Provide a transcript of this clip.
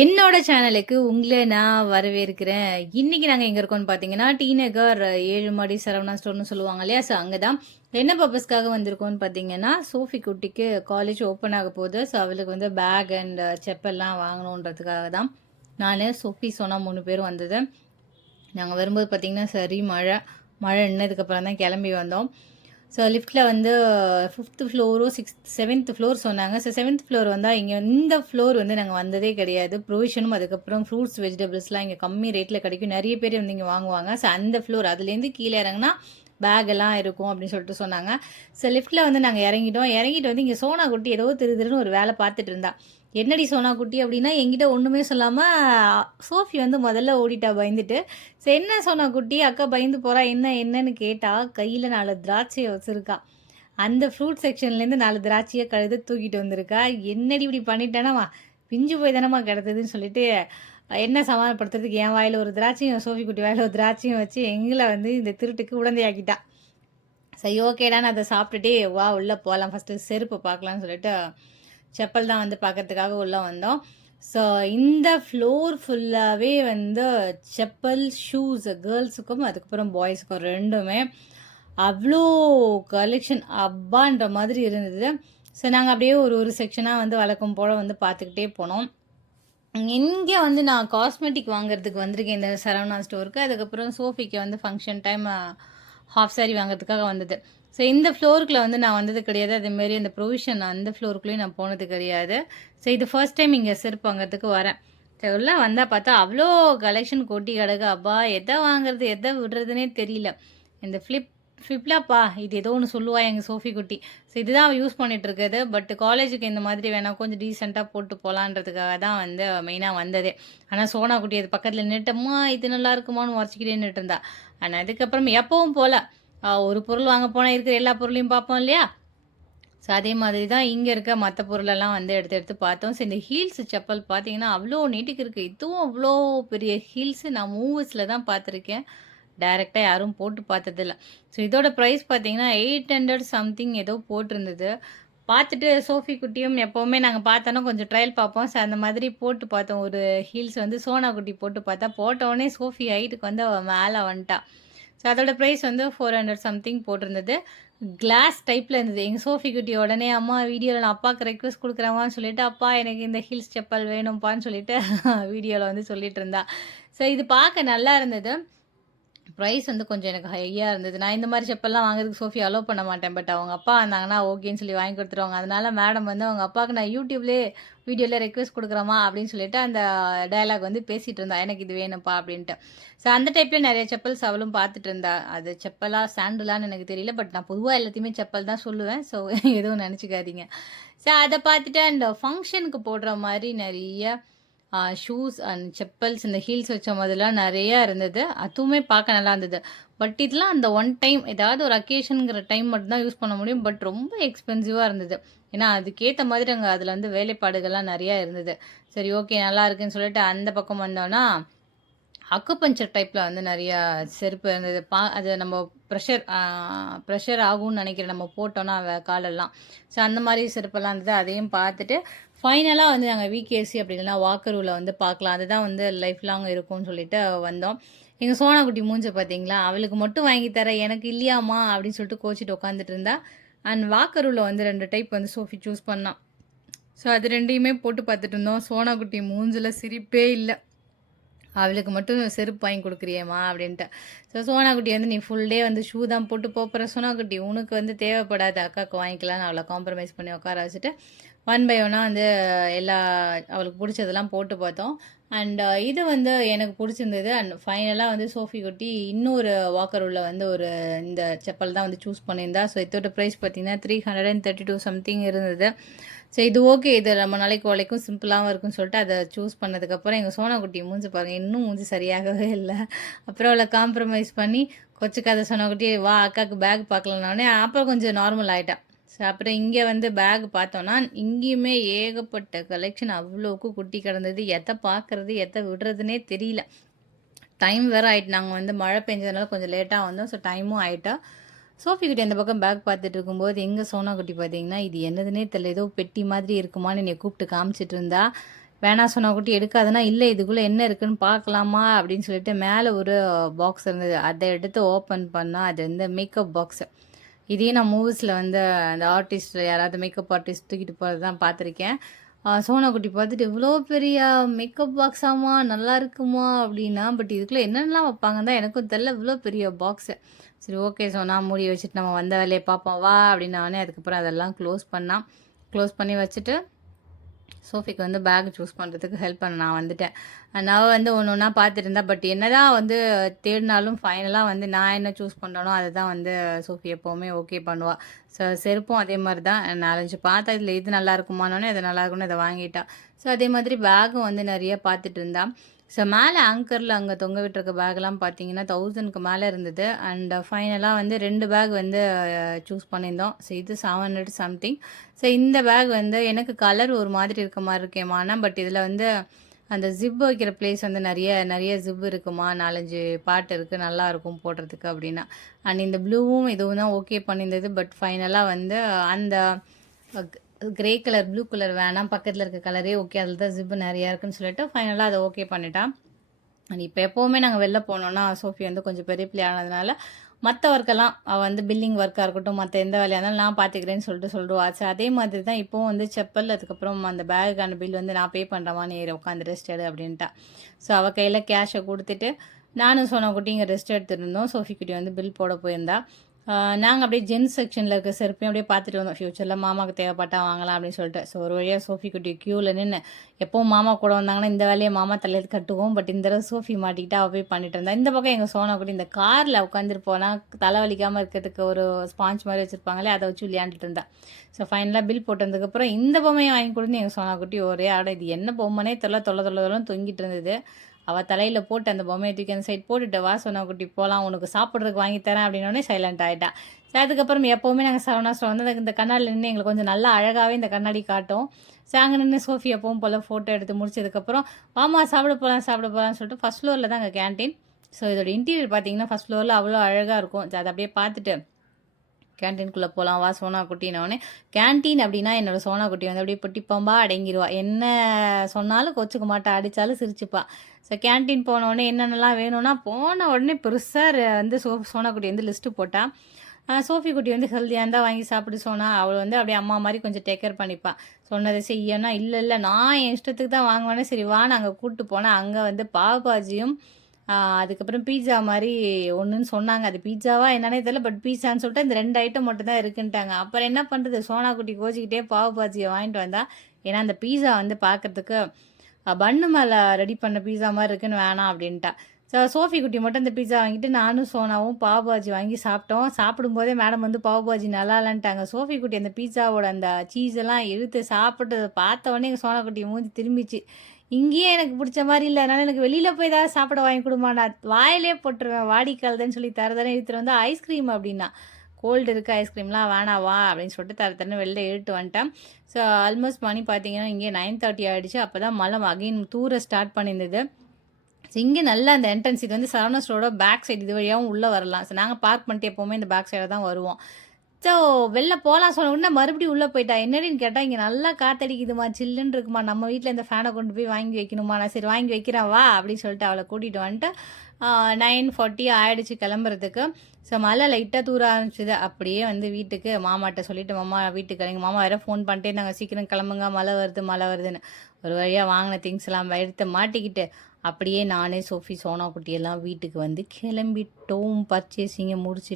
என்னோட சேனலுக்கு உங்கள நான் வரவேற்கிறேன். இன்னைக்கு நாங்க எங்க இருக்கோம்னு பார்த்தீங்கன்னா, டி நகர் 7 மாடி சரவணா ஸ்டோர்ன்னு சொல்லுவாங்க இல்லையா? ஸோ அங்க தான். என்ன பர்ப்பஸ்க்காக வந்திருக்கோம்னு பார்த்தீங்கன்னா, சோஃபி குட்டிக்கு காலேஜ் ஓப்பன் ஆக போகுது. ஸோ அவளுக்கு வந்து பேக் அண்ட் செப்பல்லாம் வாங்கணுன்றதுக்காக தான் நானு, சோஃபி, சோனா 3 பேரும் வந்தது. நாங்க வரும்போது பார்த்தீங்கன்னா, சரி மழை. மழை நின்னதுக்கப்புறம் தான் கிளம்பி வந்தோம். ஸோ லிஃப்ட்டில் வந்து 5th ஃப்ளோரோ 7th ஃப்ளோர் சொன்னாங்க. ஸோ 7th ஃப்ளோர் வந்தால் இங்கே இந்த ஃப்ளோர் வந்து நாங்கள் வந்ததே கிடையாது. ப்ரொவிஷனும் அதுக்கப்புறம் ஃப்ரூட்ஸ் வெஜிடபிள்ஸ்லாம் இங்கே கம்மி ரேட்டில் கிடைக்கும். நிறைய பேர் வந்து இங்கே வாங்குவாங்க. ஸோ அந்த ஃப்ளோர் அதுலேருந்து கீழே இறங்கினா பேக் எல்லாம் இருக்கும் அப்படின்னு சொல்லிட்டு சொன்னாங்க. ஸோ லிஃப்ட்டில் வந்து நாங்கள் இறங்கிட்டு வந்து இங்கே சோனா குட்டி ஏதோ திருன்னு ஒரு வேலை பார்த்துட்டு இருந்தா. என்னடி சோனா குட்டி அப்படின்னா என்கிட்ட ஒன்றுமே சொல்லாமல் சோஃபி வந்து முதல்ல ஓடிட்டா பயந்துட்டு. ஸோ என்ன சோனா குட்டி அக்கா பயந்து போகிறா என்னன்னு கேட்டால் கையில் 4 திராட்சையை வச்சுருக்கா. அந்த ஃப்ரூட் செக்ஷன்லேருந்து 4 திராட்சையை கழுது தூக்கிட்டு வந்திருக்கா. என்னடி இப்படி பண்ணிட்டேனாமா, பிஞ்சு போய் தானம்மா கிடக்குதுன்னு சொல்லிட்டு என்ன சமாதானப்படுத்துறதுக்கு என் வாயில் ஒரு திராட்சையும் சோஃபி குட்டி வாயில் ஒரு திராட்சையும் வச்சு எங்களை வந்து இந்த திருட்டுக்கு உடந்தையாக்கிட்டா. சரி ஓகேடான்னு அதை சாப்பிட்டுட்டே வா உள்ளே போகலாம், ஃபஸ்ட்டு செருப்பு பார்க்கலான்னு சொல்லிட்டு செப்பல் தான் வந்து பார்க்கறதுக்காக உள்ளே வந்தோம். ஸோ இந்த ஃப்ளோர் ஃபுல்லாகவே வந்து செப்பல், ஷூஸ், கேர்ள்ஸுக்கும் அதுக்கப்புறம் பாய்ஸுக்கும் ரெண்டுமே அவ்வளோ கலெக்ஷன் அப்பான்ற மாதிரி இருந்தது. ஸோ நாங்கள் அப்படியே ஒரு ஒரு செக்ஷனாக வந்து வழக்கம் போல் வந்து பார்த்துக்கிட்டே போனோம். இங்கே வந்து நான் காஸ்மெட்டிக் வாங்குறதுக்கு வந்திருக்கேன் இந்த சரவணா ஸ்டோருக்கு. அதுக்கப்புறம் சோஃபிக்கு வந்து ஃபங்க்ஷன் டைம் ஹாஃப் சாரி வாங்குறதுக்காக வந்தது. ஸோ இந்த ஃப்ளோருக்குள்ள வந்து நான் வந்தது கிடையாது. அதேமாரி அந்த ப்ரொவிஷன் அந்த ஃப்ளோருக்குள்ளேயும் நான் போனது கிடையாது. ஸோ இது ஃபர்ஸ்ட் டைம் இங்கே செருப்பு வாங்குறதுக்கு வரேன். ஸோ உள்ளே வந்தால் பார்த்தா அவ்வளோ கலெக்ஷன் கொட்டி கிடக்கு. அப்பா எதை வாங்குறது எதை விடுறதுனே தெரியல. இந்த ஃப்ளிப்லாப்பா இது ஏதோ ஒன்று சொல்லுவா எங்கள் சோஃபி குட்டி. ஸோ இதுதான் அவள் யூஸ் பண்ணிட்டு இருக்குது. பட் காலேஜுக்கு இந்த மாதிரி வேணால் கொஞ்சம் டீசெண்டாக போட்டு போகலான்றதுக்காக தான் வந்து மெயினாக வந்ததே. ஆனால் சோனா குட்டி அது பக்கத்தில் நின்றுட்டம்மா இது நல்லா இருக்குமான்னு உரைச்சிக்கிட்டே நின்றுட்டு இருந்தா. ஆனால் அதுக்கப்புறம் எப்பவும் போல் ஒரு பொருள் வாங்க போனால் இருக்கிற எல்லா பொருளையும் பார்ப்போம் இல்லையா? ஸோ அதே மாதிரி தான் இங்கே இருக்க மற்ற பொருளெல்லாம் வந்து எடுத்து பார்த்தோம். ஸோ இந்த ஹீல்ஸ் செப்பல் பார்த்தீங்கன்னா அவ்வளோ நீட்டுக்கு இருக்குது. இதுவும் அவ்வளோ பெரிய ஹீல்ஸு நான் மூவிஸில் தான் பார்த்துருக்கேன். டைரெக்டாக யாரும் போட்டு பார்த்ததில்ல. ஸோ இதோட ப்ரைஸ் பார்த்தீங்கன்னா 800 சம்திங் ஏதோ போட்டிருந்தது. பார்த்துட்டு சோஃபி குட்டியும் எப்போவுமே நாங்கள் பார்த்தோன்னா கொஞ்சம் ட்ரையல் பார்ப்போம். ஸோ அந்த மாதிரி போட்டு பார்த்தோம். ஒரு ஹீல்ஸ் வந்து சோனா குட்டி போட்டு பார்த்தா போட்டோடனே சோஃபி ஹைட்டுக்கு வந்து அவள் மேலே வந்துட்டா. ஸோ அதோட ப்ரைஸ் வந்து 400 சம்திங் போட்டிருந்தது. கிளாஸ் டைப்பில் இருந்தது. எங்கள் சோஃபி குட்டி உடனே அம்மா வீடியோவில் நான் அப்பாவுக்கு ரெக்வஸ்ட் கொடுக்குறேம்மான்னு சொல்லிட்டு, அப்பா எனக்கு இந்த ஹீல்ஸ் செப்பல் வேணும்ப்பான்னு சொல்லிட்டு வீடியோவில் வந்து சொல்லிட்டு இருந்தா. ஸோ இது பார்க்க நல்லா இருந்தது. ப்ரைஸ் வந்து கொஞ்சம் எனக்கு ஹையாக இருந்தது. நான் இந்த மாதிரி செப்பல்லாம் வாங்குறதுக்கு சோஃபி அலோவ் பண்ண மாட்டேன். பட் அவங்க அப்பா வந்தாங்கன்னா ஓகேன்னு சொல்லி வாங்கி கொடுத்துருவாங்க. அதனால மேடம் வந்து அவங்க அப்பாவுக்கு நான் யூடியூப்லேயே வீடியோவில் ரெக்வஸ்ட் கொடுக்குறேம்மா அப்படின்னு சொல்லிட்டு அந்த டயலாக் வந்து பேசிகிட்டு இருந்தா, எனக்கு இது வேணும்ப்பா அப்படின்ட்டு. ஸோ அந்த டைப்பில் நிறைய செப்பல்ஸ் அவளும் பார்த்துட்டு இருந்தா. அது செப்பலா சாண்டுலான்னு எனக்கு தெரியல. பட் நான் பொதுவாக எல்லாத்தையுமே செப்பல் தான் சொல்லுவேன். ஸோ எதுவும் நினச்சிக்காதீங்க. ஸோ அதை பார்த்துட்டு அண்ட் ஃபங்க்ஷனுக்கு போடுற மாதிரி நிறைய ஷூஸ் அண்ட் செப்பல்ஸ் இந்த ஹீல்ஸ் வச்ச மாதிரிலாம் நிறையா இருந்தது. அதுவுமே பார்க்க நல்லா இருந்தது. பட் இதெல்லாம் அந்த ஒன் டைம் ஏதாவது ஒரு அக்கேஷனுங்கிற டைம் மட்டும்தான் யூஸ் பண்ண முடியும். பட் ரொம்ப எக்ஸ்பென்சிவாக இருந்தது. ஏன்னா அதுக்கேற்ற மாதிரி அங்கே அதில் வந்து வேலைப்பாடுகள்லாம் நிறையா இருந்தது. சரி ஓகே நல்லா இருக்குன்னு சொல்லிட்டு அந்த பக்கம் வந்தோன்னா அக்குபஞ்சர் டைப்பில் வந்து நிறையா செருப்பு இருந்தது. அது நம்ம ப்ரெஷர் ஆகும்னு நினைக்கிறேன் நம்ம போட்டோன்னா காலெல்லாம். ஸோ அந்த மாதிரி செருப்பெல்லாம் இருந்தது. அதையும் பார்த்துட்டு ஃபைனலாக வந்து நாங்கள் விகேசி அப்படி இல்லைன்னா வாக்கரூவில் வந்து பார்க்கலாம். அதுதான் வந்து லைஃப் லாங் இருக்கும்னு சொல்லிட்டு வந்தோம். எங்கள் சோனாக்குட்டி மூஞ்ச பார்த்தீங்களா, அவளுக்கு மட்டும் வாங்கி தர எனக்கு இல்லையாம்மா அப்படின்னு சொல்லிட்டு கோச்சிட்டு உட்காந்துட்டு இருந்தா. அண்ட் வாக்கரூவில் வந்து 2 டைப் வந்து சோஃபி சூஸ் பண்ணான். ஸோ அது 2யுமே போட்டு பார்த்துட்டு இருந்தோம். சோனாக்குட்டி மூஞ்சில் சிரிப்பே இல்லை. அவளுக்கு மட்டும் செருப்பு வாங்கி கொடுக்குறியேம்மா அப்படின்ட்டு. ஸோ சோனாக்குட்டி வந்து நீ ஃபுல் டே வந்து ஷூ தான் போட்டு போகிற சோனாக்குட்டி, உனக்கு வந்து தேவைப்படாது, அக்காவுக்கு வாங்கிக்கலான்னு அவளை காம்ப்ரமைஸ் பண்ணி உட்கார வச்சுட்டு 1 பை 1 வந்து எல்லா அவளுக்கு பிடிச்சதெல்லாம் போட்டு பார்த்தோம். அண்ட் இது வந்து எனக்கு பிடிச்சிருந்தது. அண்ட் ஃபைனலாக வந்து சோஃபி குட்டி இன்னொரு வாக்கர் உள்ள வந்து ஒரு இந்த செப்பல் தான் வந்து சூஸ் பண்ணியிருந்தா. ஸோ இதோட ப்ரைஸ் பார்த்தீங்கன்னா 332 சம்திங் இருந்தது. ஸோ இது ஓகே, இது ரொம்ப நாளைக்கு உழைக்கும், சிம்பிளாகவும் இருக்குன்னு சொல்லிட்டு அதை சூஸ் பண்ணதுக்கப்புறம் எங்கள் சோனாக்குட்டி மூஞ்சி பாருங்கள், இன்னும் மூஞ்சி சரியாகவே இல்லை. அப்புறம் அவளை காம்ப்ரமைஸ் பண்ணி கொச்சுக்காத சோனாக்குட்டி வா அக்காவுக்கு பேக் பார்க்கலன்னொடனே அப்புறம் கொஞ்சம் நார்மல் ஆகிட்டான். ஸோ அப்புறம் இங்கே வந்து பேக் பார்த்தோன்னா இங்கேயுமே ஏகப்பட்ட கலெக்ஷன் அவ்வளோக்கு குட்டி கிடந்தது. எதை பார்க்குறது எதை விடுறதுனே தெரியல. டைம் வேறு ஆகிட்டு, நாங்கள் வந்து மழை பெஞ்சதுனால கொஞ்சம் லேட்டாக வந்தோம். ஸோ டைமும் ஆகிட்டா. சோஃபி குட்டி அந்த பக்கம் பேக் பார்த்துட்டு இருக்கும்போது எங்கள் சோனா குட்டி பார்த்தீங்கன்னா இது என்னதுன்னே தெரியல, ஏதோ பெட்டி மாதிரி இருக்குமான்னு என்னை கூப்பிட்டு காமிச்சிட்டு இருந்தா. வேணாம் சோனா குட்டி எடுக்காதன்னா, "இல்ல இதுக்குள்ள என்ன இருக்குன்னு பார்க்கலாமா?" அப்படின்னு சொல்லிட்டு மேல ஒரு பாக்ஸ் இருந்தது. அத எடுத்து ஓப்பன் பண்ணா, அது வந்து மேக்கப் பாக்ஸு. இதையும் நான் மூவிஸ்ல வந்து அந்த ஆர்டிஸ்ட் யாராவது மேக்கப் ஆர்டிஸ்ட் தூக்கிட்டு போறது தான் பார்த்துருக்கேன். சோனா குட்டி பார்த்துட்டு, "இவ்ளோ பெரிய மேக்கப் பாக்ஸாம்மா? நல்லா இருக்குமா?" அப்படின்னா. பட் இதுக்குள்ள என்னென்னலாம் வைப்பாங்கன்னு தான் எனக்கும் தெரியல. இவ்ளோ பெரிய பாக்ஸு. சரி ஓகே சோனா, மூடி வச்சுட்டு நம்ம வந்த வேலைய பார்ப்போம் வா அப்படின்னானே. அதுக்கப்புறம் அதெல்லாம் க்ளோஸ் பண்ணா. க்ளோஸ் பண்ணி வச்சுட்டு சோஃபிக்கு வந்து பேக் சூஸ் பண்ணுறதுக்கு ஹெல்ப் பண்ண நான் வந்துட்டேன். அவ வந்து ஒன்று ஒன்றா பார்த்துட்டு இருந்தா. பட் என்னதான் வந்து தேடினாலும் ஃபைனலாக வந்து நான் என்ன சூஸ் பண்ணுறேனோ அதை தான் வந்து சோஃபி எப்போவுமே ஓகே பண்ணுவா. செருப்பும் அதே மாதிரி தான் 4, 5 பார்த்தா இதில் இது நல்லா இருக்குமானோடனே இது நல்லா இருக்கும்னு இதை வாங்கிட்டா. ஸோ அதே மாதிரி பேக்கும் வந்து நிறைய பார்த்துட்டு இருந்தா. ஸோ மேலே ஆங்கரில் அங்கே தொங்க விட்டுருக்க பேக்லாம் பார்த்தீங்கன்னா 1000க்கு மேலே இருந்தது. அண்ட் ஃபைனலாக வந்து 2 பேக் வந்து சூஸ் பண்ணியிருந்தோம். ஸோ இது 700 சம்திங். ஸோ இந்த பேக் வந்து எனக்கு கலர் ஒரு மாதிரி இருக்க மாதிரி இருக்கேம்மா. பட் இதில் வந்து அந்த ஜிப் வைக்கிற பிளேஸ் வந்து நிறைய நிறைய ஜிப் இருக்குமா, 4, 5 பார்ட் இருக்குது, நல்லாயிருக்கும் போடுறதுக்கு அப்படின்னா. அண்ட் இந்த ப்ளூவும் இதுவும் தான் ஓகே பண்ணியிருந்தது. பட் ஃபைனலாக வந்து அந்த கிரே கலர் ப்ளூ கலர் வேணாம், பக்கத்தில் இருக்க கலரே ஓகே, அதில் தான் ஜிப்பு நிறையா இருக்குன்னு சொல்லிட்டு ஃபைனலாக அதை ஓகே பண்ணிட்டா. அண்ட் இப்போ எப்போவுமே நாங்கள் வெளில போனோன்னா சோஃபி வந்து கொஞ்சம் பெரிய பிள்ளை ஆனதுனால மற்ற ஒர்க்கெல்லாம் அவள் வந்து பில்லிங் ஒர்க்காக இருக்கட்டும், மற்ற எந்த வேலையாக இருந்தாலும் நான் பார்த்துக்கிறேன்னு சொல்லிட்டு சொல்லிடுவா. சரி அதே மாதிரி தான் இப்போவும் வந்து செப்பல், அதுக்கப்புறம் அந்த பேகுக்கான பில் வந்து நான் பே பண்ணுறமா, நீ உட்காந்து ரெஸ்ட் எடு அப்படின்ட்டா. ஸோ அவள் கையில் கேஷை கொடுத்துட்டு நானும் சோனா குட்டி இங்கே ரெஸ்ட் எடுத்துகிட்டு இருந்தோம். சோஃபி குட்டி வந்து பில் போட போயிருந்தா. நாங்கள் அப்படியே ஜென்ஸ் செக்ஷனில் இருக்க செருப்பையும் அப்படியே பார்த்துட்டு வந்தோம். ஃப்யூச்சரில் மாமாவுக்கு தேவைப்பட்டா வாங்கலாம் அப்படின்னு சொல்லிட்டு. ஸோ ஒரு வழியாக சோஃபி குட்டி க்யூவில் நின்று எப்போவும் மாமா கூட வந்தாங்கன்னா இந்த வேலையை மாமா தலையில் கட்டுவோம். பட் இந்த தடவை சோஃபி மாட்டிக்கிட்டு அவள் போய் பண்ணிட்டு இருந்தா. இந்த பக்கம் எங்கள் சோனா குட்டி இந்த காரில் உட்காந்துட்டு போனால் தலைவலிக்காமல் இருக்கிறதுக்கு ஒரு ஸ்பாஞ்ச் மாதிரி வச்சுருப்பாங்களே, அதை வச்சு விளையாண்டுட்டு இருந்தா. ஸோ ஃபைனலாக பில் போட்டதுக்கப்புறம் இந்த பொம்மையை வாங்கி கொடுத்து எங்கள் சோனா குட்டி ஒரே ஆடம். இது என்ன பொம்மைனே தொல்லை தொல்லை தொல்லை தொல்லைன்னு தொங்கிட்டு இருந்தது. அவள் தலையில் போட்டு அந்த பொம்மையை தூக்கி அந்த சைட் போட்டுட்டு வா சோனா குட்டி போகலாம், உனக்கு சாப்பிட்றதுக்கு வாங்கி தரேன் அப்படின்னோடனே சைலண்ட் ஆகிட்டா. ஸோ அதுக்கப்புறம் எப்போவுமே நாங்கள் சரவணா ஸ்டோர் வந்து இந்த கண்ணாடியில் நின்று எங்களுக்கு கொஞ்சம் நல்லா அழகாகவே இந்த கண்ணாடி காட்டும். ஸோ அங்கே நின்று சோஃபி எப்பவும் போல் ஃபோட்டோ எடுத்து முடிச்சதுக்கப்புறம் வாமா சாப்பிட போகலான்னு சொல்லிட்டு ஃபஸ்ட் ஃப்ளோரில் தான் அங்கே கேன்டீன். ஸோ இதோட இன்டீரியர் பார்த்தீங்கன்னா ஃபஸ்ட் ஃப்ளோரில் அவ்வளோ அழகாக இருக்கும். அதை அப்படியே பார்த்துட்டு கேன்டீனுக்குள்ளே போகலாம் வா சோனா குட்டினோடனே. கேன்டீன் அப்படின்னா என்னோட சோனா குட்டி வந்து அப்படியே பொட்டிப்பம்பா அடங்கிடுவா. என்ன சொன்னாலும் கொச்சுக்க மாட்டா, அடித்தாலும் சிரிச்சுப்பா. ஸோ கேன்டீன் போனோடனே என்னென்னலாம் வேணும்னா போன உடனே பெருசாக வந்து சோனா குட்டி வந்து லிஸ்ட்டு போட்டா. சோஃபி குட்டி வந்து ஹெல்த்தியாக இருந்தால் வாங்கி சாப்பிட்டு சோனா. அவள் வந்து அப்படியே அம்மா மாதிரி கொஞ்சம் டேக் கேர் பண்ணிப்பா. சொன்னதை செய்யனா, இல்லை இல்லை நான் என் இஷ்டத்துக்கு தான் வாங்குவேனே. சரி வா நாங்கள் கூப்பிட்டு போனால் அங்கே வந்து பாவ் பாஜியும் அதுக்கப்புறம் பீட்சா மாதிரி ஒன்றுன்னு சொன்னாங்க. அது பீட்சாவா என்னன்னே தெரியல. பட் பீட்சான்னு சொல்லிட்டு இந்த 2 ஐட்டம் மட்டும் தான் இருக்குன்ட்டாங்க. அப்புறம் என்ன பண்ணுறது, சோனா குட்டி கோச்சிக்கிட்டே பாவ் பாஜியை வாங்கிட்டு வந்தா. ஏன்னா அந்த பீட்சா வந்து பார்க்குறதுக்கு பன்னு மேலே ரெடி பண்ண பீட்சா மாதிரி இருக்குன்னு வேணாம் அப்படின்ட்டா. ஸோ சோஃபி குட்டி மட்டும் இந்த பீட்சா வாங்கிட்டு நானும் சோனாவும் பாவ் பாஜி வாங்கி சாப்பிட்டோம். சாப்பிடும்போதே மேடம் வந்து பாவ் பாஜி நல்லா இல்லைன்ட்டாங்க. சோஃபி குட்டி அந்த பீட்சாவோட அந்த சீஸ் எல்லாம் எடுத்து சாப்பிட்டதை பார்த்த உடனே எங்கள் சோனா குட்டி மூஞ்சி திரும்பிச்சு. இங்கேயே எனக்கு பிடிச்ச மாதிரி இல்லை, அதனால் எனக்கு வெளியில் போய் ஏதாவது சாப்பிட வாங்கி கொடுமா, நான் வாயிலே போட்டுருவேன் வாடிக்கால்துன்னு சொல்லி தரதரன்னு இழுத்துட்டு வந்து ஐஸ்கிரீம் அப்படின்னா. கோல்டு இருக்குது ஐஸ்கிரீம்லாம் வேணாம் வா அப்படின்னு சொல்லிட்டு தரன்னு வெளில இழுட்டு வந்துட்டேன். ஸோ ஆல்மோஸ்ட் மணி பார்த்தீங்கன்னா இங்கே 9:30 ஆகிடுச்சு. அப்போ தான் மழை அகைன் தூர ஸ்டார்ட் பண்ணியிருந்தது. ஸோ இங்கே நல்லா அந்த என்ட்ரன்ஸ் இது வந்து சரவணா ஸ்டோரோட பேக் சைடு இது வழியாகவும் உள்ளே வரலாம். ஸோ நாங்கள் பார்க் பண்ணிட்டு எப்போவுமே இந்த பேக் சைடில் தான் வருவோம். ஸோ வெளில போகலாம் சொன்ன உடனே மறுபடியும் உள்ளே போயிட்டா. என்னடின்னு கேட்டால் இங்கே நல்லா காற்றடிக்குதுமா, சில்லுன்னு இருக்குமா, நம்ம வீட்டில் இந்த ஃபேனை கொண்டு போய் வாங்கி வைக்கணுமா, நான் சரி வாங்கி வைக்கிறேன் வா அப்படின்னு சொல்லிட்டு அவளை கூட்டிகிட்டு வந்துட்டு 9:40 ஆகிடுச்சு கிளம்புறதுக்கு. ஸோ மழை லைட்டாக தூர ஆரம்பிச்சிது. அப்படியே வந்து வீட்டுக்கு மாமாட்ட சொல்லிவிட்டு மாமா வீட்டுக்கு எங்கள் மாமா வேறு ஃபோன் பண்ணிட்டே இருந்தாங்க, சீக்கிரம் கிளம்புங்க மழை வருது மழை வருதுன்னு. ஒரு வழியாக வாங்கின திங்ஸ் எல்லாம் எடுத்து மாட்டிக்கிட்டு அப்படியே நானே சோஃபி சோனா குட்டியெல்லாம் வீட்டுக்கு வந்து கிளம்பிட்டோம். பர்ச்சேசிங்கை முடிச்சுட்டு